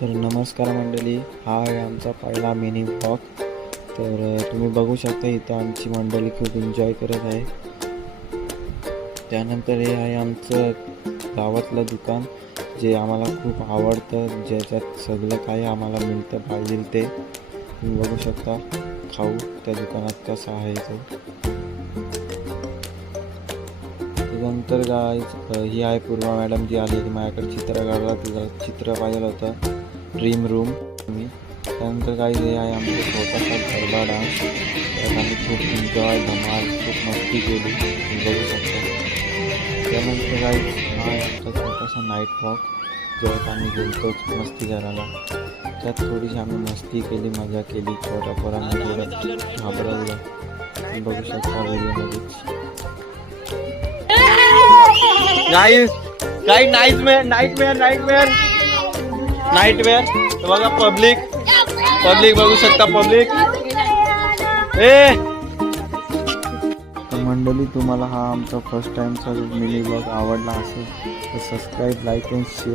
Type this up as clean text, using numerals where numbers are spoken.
तर नमस्कार मंडळी, हा आहे आमचा पहिला मिनी ब्लॉग. तर तुम्ही बघू शकता इथं आमची मंडळी खूप एन्जॉय करत आहे. त्यानंतर हे आहे आमचं गावातलं दुकान, जे आम्हाला खूप आवडतं, ज्याच्यात सगळं काही आम्हाला मिळतं पाहिजे ते. तुम्ही बघू शकता खाऊ त्या दुकानात कसा आहे तो. त्यानंतर ही आहे पूर्वा मॅडम, जी आली ती माझ्याकडे चित्र काढला. तिला चित्र पाहिजे होतं ड्रीम रूम मी. त्यानंतर हे आहे आमचा छोटासा गरबा डान्स. त्यात आम्ही खूप एन्जॉय धमाल खूप मस्ती केली, तुम्ही बघू शकता. त्यानंतर हा आहे आमचा छोटासा नाईट वॉक, ज्यात आम्ही गेलतोच मस्ती करायला. त्यात थोडीशी आम्ही मस्ती केली, मजा केली, पोरांनी थोडं घाबरवलं, तुम्ही बघू शकता व्हिडिओमध्येच. गाइस नाईटमेअर बघा. पब्लिक बघू शकता. पब्लिक तर मंडळी, तुम्हाला हा आमचा फर्स्ट टाइमचा मिनी ब्लॉग आवडला असेल तर सबस्क्राईब, लाईक अँड शेअर